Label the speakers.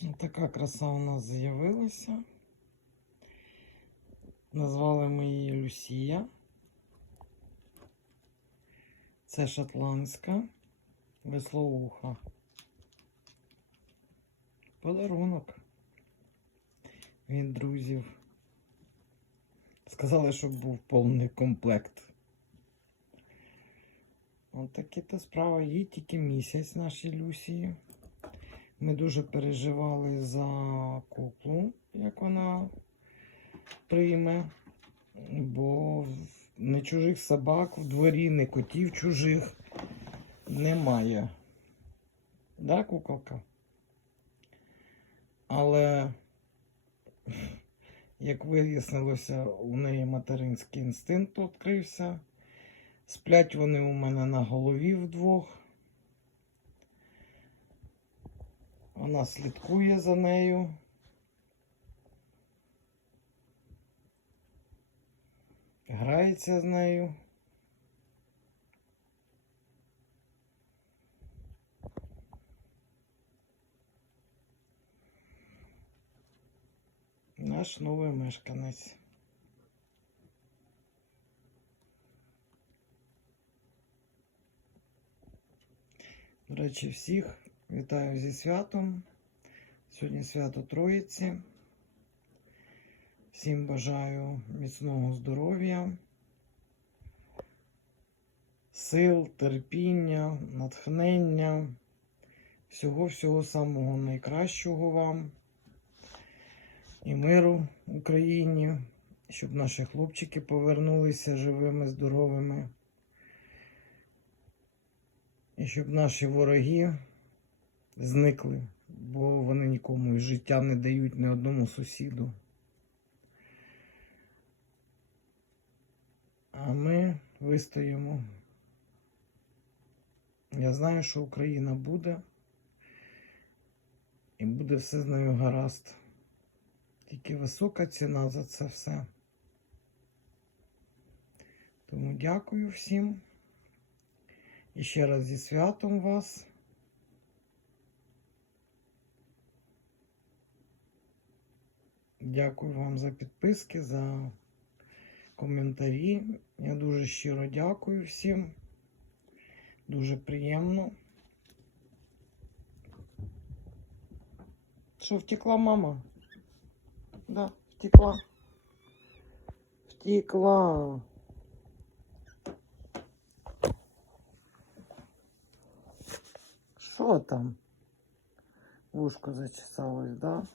Speaker 1: Така краса у нас з'явилася. Назвали ми її Люсія. Це шотландська веслоуха. Подарунок від друзів. Сказали, щоб був повний комплект. От такі то справа. Їй тільки місяць нашій Люсії. Ми дуже переживали за куклу, як вона прийме, бо не чужих собак в дворі, не котів чужих немає. Да, куколка? Але, як вияснилося, у неї материнський інстинкт відкрився. Сплять вони у мене на голові вдвох. Вона слідкує за нею. Грається з нею. Наш новий мешканець. До речі, всіх вітаю зі святом. Сьогодні свято Троїці. Всім бажаю міцного здоров'я, сил, терпіння, натхнення, всього-всього самого найкращого вам і миру Україні, щоб наші хлопчики повернулися живими, здоровими. І щоб наші вороги зникли, бо вони нікому із життя не дають ні одному сусіду. А ми вистоїмо. Я знаю, що Україна буде, і буде все з нею гаразд. Тільки висока ціна за це все. Тому дякую всім. І ще раз зі святом вас. Дякую вам за підписки, за коментарі. Я дуже щиро дякую всім. Дуже приємно. Що, втекла мама? Да, втекла. Втекла. Що там? Вушко зачесалось, да?